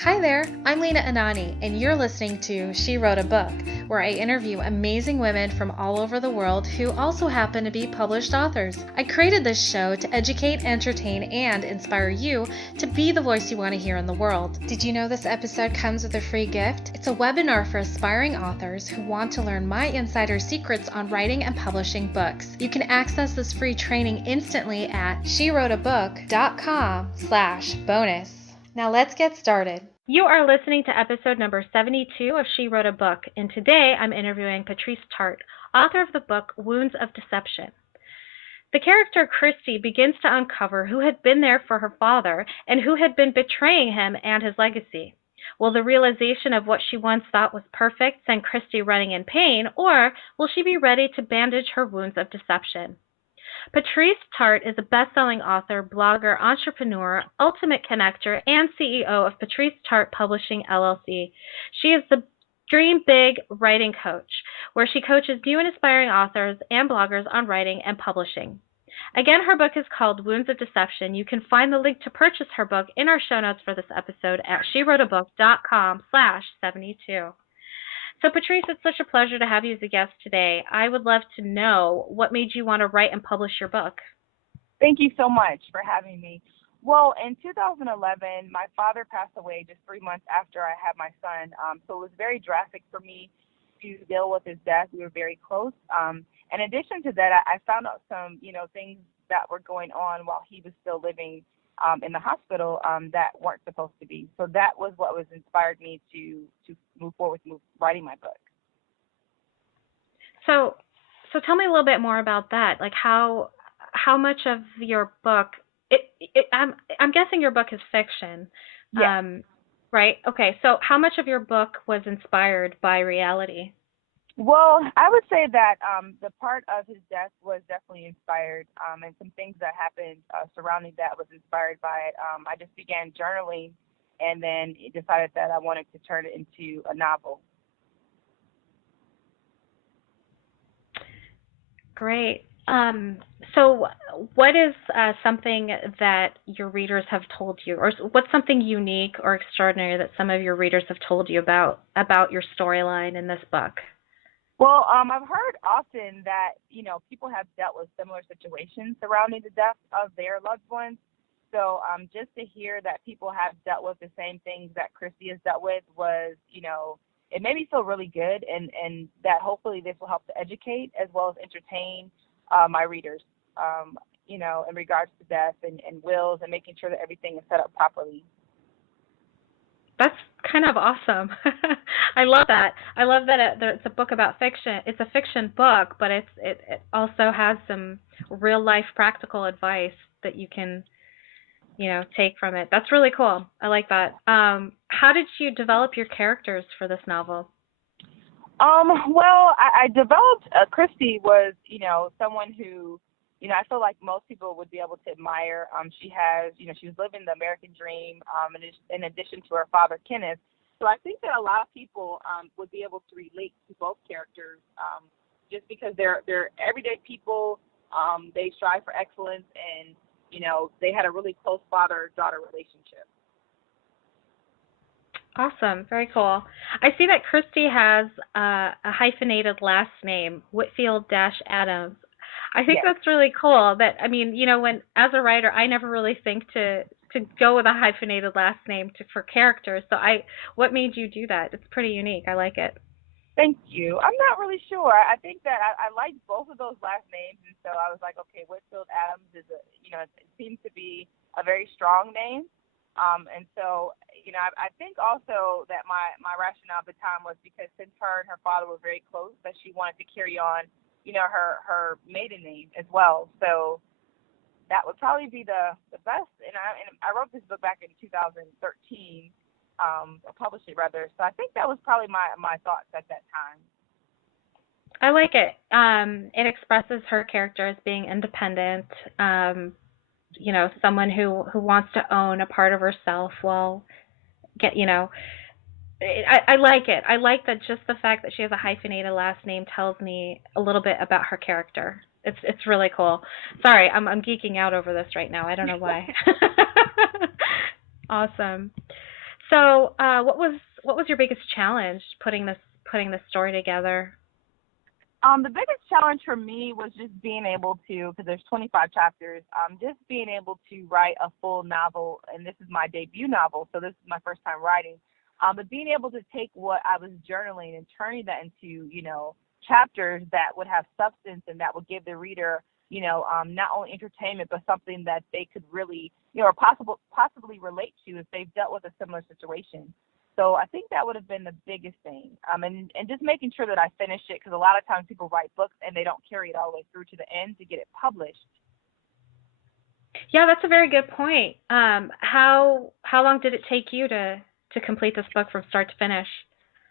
Hi there, I'm Lena Anani, and you're listening to She Wrote a Book, where I interview amazing women from all over the world who also happen to be published authors. I created this show to educate, entertain, and inspire you to be the voice you want to hear in the world. Did you know this episode comes with a free gift? It's a webinar for aspiring authors who want to learn my insider secrets on writing and publishing books. You can access this free training instantly at SheWroteABook.com/bonus. Now let's get started. You are listening to episode number 72 of She Wrote a Book, and today I'm interviewing Patrice Tartt, author of the book Wounds of Deception. The character Christie begins to uncover who had been there for her father and who had been betraying him and his legacy. Will the realization of what she once thought was perfect send Christie running in pain, or will she be ready to bandage her wounds of deception? Patrice Tartt is a best-selling author, blogger, entrepreneur, ultimate connector, and CEO of Patrice Tartt Publishing, LLC. She is the Dream Big Writing Coach, where she coaches new and aspiring authors and bloggers on writing and publishing. Again, her book is called Wounds of Deception. You can find the link to purchase her book in our show notes for this episode at SheWroteABook.com/72. So, Patrice, it's such a pleasure to have you as a guest today. I would love to know what made you want to write and publish your book. Thank you so much for having me. Well, in 2011, my father passed away just 3 months after I had my son. So it was very drastic for me to deal with his death. We were very close. In addition to that, I found out some, things that were going on while he was still living in the hospital that weren't supposed to be. So that was what was inspired me to move forward with writing my book. So tell me a little bit more about that. Like how much of your book? I'm guessing your book is fiction. Yes. Right? Okay. So how much of your book was inspired by reality? Well, I would say that the part of his death was definitely inspired, and some things that happened surrounding that was inspired by it. I just began journaling, and then decided that I wanted to turn it into a novel. Great. So what is something that your readers have told you, or what's something unique or extraordinary that some of your readers have told you about your storyline in this book? Well, I've heard often that, people have dealt with similar situations surrounding the death of their loved ones. So just to hear that people have dealt with the same things that Christie has dealt with was, it made me feel really good, and that hopefully this will help to educate as well as entertain my readers, in regards to death and wills and making sure that everything is set up properly. That's kind of awesome. I love that. I love that it's a book about fiction. It's a fiction book, but it also has some real life practical advice that you can, take from it. That's really cool. I like that. How did you develop your characters for this novel? Well, I developed Christie was, someone who, I feel like most people would be able to admire. She has, she was living the American dream, in addition to her father, Kenneth. So I think that a lot of people would be able to relate to both characters, just because they're everyday people. They strive for excellence, and, they had a really close father-daughter relationship. Awesome. Very cool. I see that Christie has a hyphenated last name, Whitfield-Adams. I think Yes. that's really cool. That, when as a writer, I never really think to go with a hyphenated last name for characters. So what made you do that? It's pretty unique. I like it. Thank you. I'm not really sure. I think that I like both of those last names, and so I was like, okay, Whitfield Adams is it seems to be a very strong name. And so, I think also that my rationale at the time was because since her and her father were very close, that she wanted to carry on, her maiden name as well. So that would probably be the best. And I wrote this book back in 2013, or published it rather. So I think that was probably my thoughts at that time. I like it. It expresses her character as being independent. Someone who wants to own a part of herself while I like it. I like that just the fact that she has a hyphenated last name tells me a little bit about her character. It's really cool. Sorry, I'm geeking out over this right now. I don't know why. Awesome. So what was your biggest challenge putting this story together? The biggest challenge for me was just being able to, because there's 25 chapters, just being able to write a full novel, and this is my debut novel, so this is my first time writing. But being able to take what I was journaling and turning that into, chapters that would have substance and that would give the reader, not only entertainment, but something that they could really, or possibly relate to if they've dealt with a similar situation. So I think that would have been the biggest thing, and just making sure that I finish it, because a lot of times people write books and they don't carry it all the way through to the end to get it published. Yeah, that's a very good point. How long did it take you to complete this book from start to finish?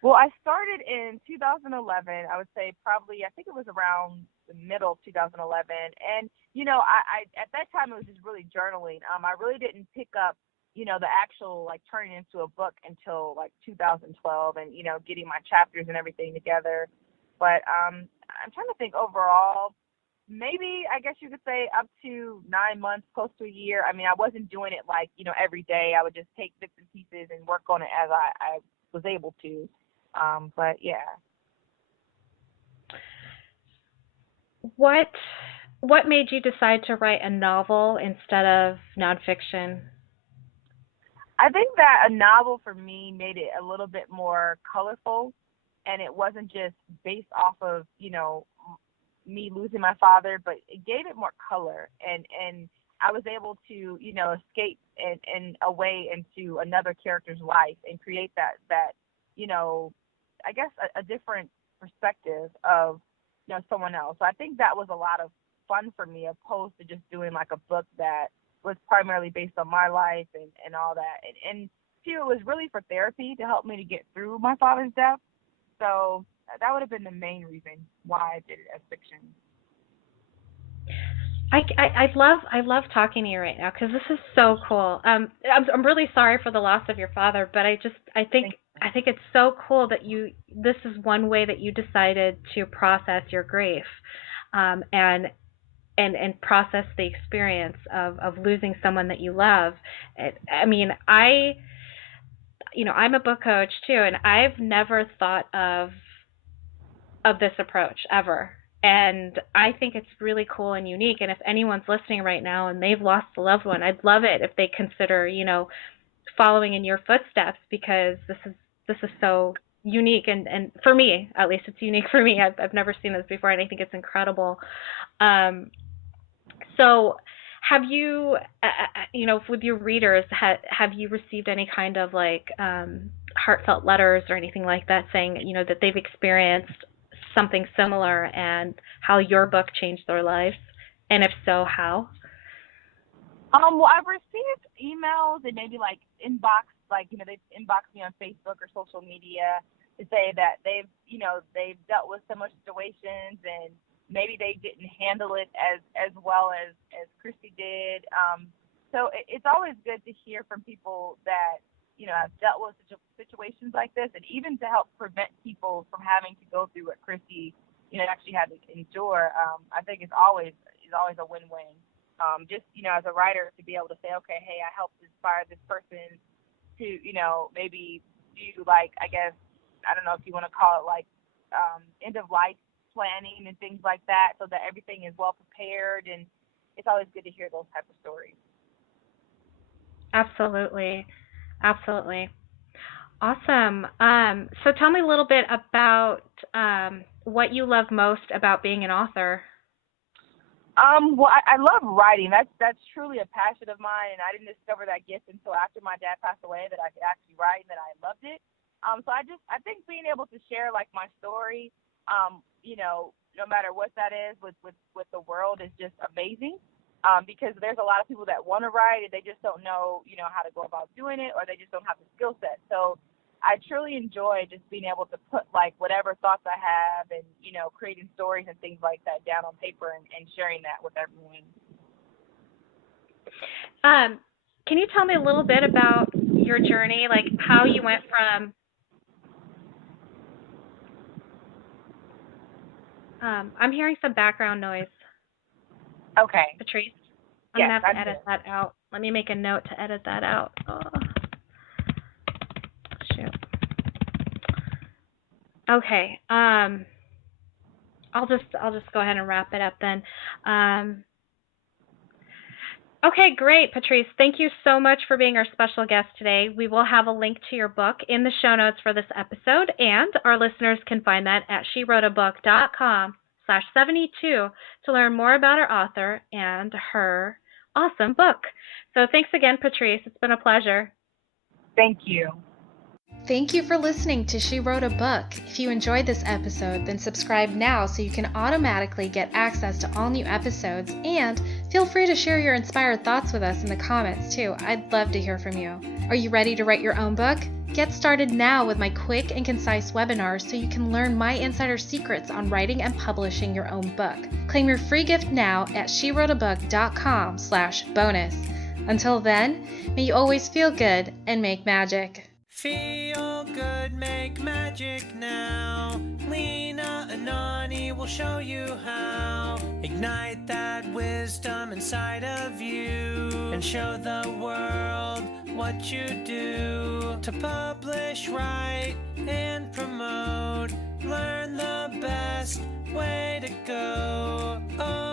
Well, I started in 2011. I would say I think it was around the middle of 2011, and I at that time it was just really journaling. I really didn't pick up the actual like turning into a book until like 2012 and, getting my chapters and everything together. But I'm trying to think overall, maybe I guess you could say up to 9 months, close to a year. I mean, I wasn't doing it like, every day. I would just take bits and pieces and work on it as I was able to. But yeah. What made you decide to write a novel instead of nonfiction? I think that a novel for me made it a little bit more colorful, and it wasn't just based off of, me losing my father, but it gave it more color, and I was able to, escape in a way into another character's life and create that I guess a different perspective of, someone else. So I think that was a lot of fun for me, opposed to just doing like a book that was primarily based on my life and all that. And too, it was really for therapy to help me to get through my father's death. So that would have been the main reason why I did it as fiction. I love talking to you right now because this is so cool. I'm really sorry for the loss of your father, but I think it's so cool that this is one way that you decided to process your grief, and process the experience of losing someone that you love. I mean, I'm a book coach too, and I've never thought of this approach ever. And I think it's really cool and unique. And if anyone's listening right now and they've lost a loved one, I'd love it if they consider, following in your footsteps, because this is so unique, and for me, at least, it's unique for me. I've never seen this before, and I think it's incredible. So have you, with your readers, have you received any kind of like heartfelt letters or anything like that saying, that they've experienced something similar and how your book changed their lives? And if so, how? Well, I've received emails and maybe like they've inboxed me on Facebook or social media to say that they've dealt with similar situations and maybe they didn't handle it as well as Christie did. So it's always good to hear from people that, have dealt with situations like this, and even to help prevent people from having to go through what Christie, actually had to endure. I think is always a win-win. Just, as a writer, to be able to say, okay, hey, I helped inspire this person to, maybe do like, I guess, I don't know if you want to call it like end of life planning and things like that, so that everything is well prepared, and it's always good to hear those type of stories. Absolutely. Awesome. So tell me a little bit about what you love most about being an author. Well, I love writing. That's truly a passion of mine, and I didn't discover that gift until after my dad passed away, that I could actually write and that I loved it. So I think being able to share like my story, no matter what that is with the world, is just amazing. Because there's a lot of people that want to write and they just don't know, how to go about doing it, or they just don't have the skill set. So I truly enjoy just being able to put like whatever thoughts I have and, creating stories and things like that down on paper and sharing that with everyone. Can you tell me a little bit about your journey, like how you went from I'm hearing some background noise. Okay. Patrice, I'm going to have to edit that out. Let me make a note to edit that out. Oh. Shoot. Okay. I'll just go ahead and wrap it up then. Okay, great, Patrice. Thank you so much for being our special guest today. We will have a link to your book in the show notes for this episode, and our listeners can find that at SheWroteABook.com/72 to learn more about our author and her awesome book. So thanks again, Patrice. It's been a pleasure. Thank you. Thank you for listening to She Wrote a Book. If you enjoyed this episode, then subscribe now so you can automatically get access to all new episodes, and feel free to share your inspired thoughts with us in the comments too. I'd love to hear from you. Are you ready to write your own book? Get started now with my quick and concise webinars so you can learn my insider secrets on writing and publishing your own book. Claim your free gift now at SheWroteABook.com/bonus. Until then, may you always feel good and make magic. Feel good, make magic now. Lena, Anani will show you how. Ignite that wisdom inside of you and show the world what you do. To publish, write, and promote, learn the best way to go. Oh,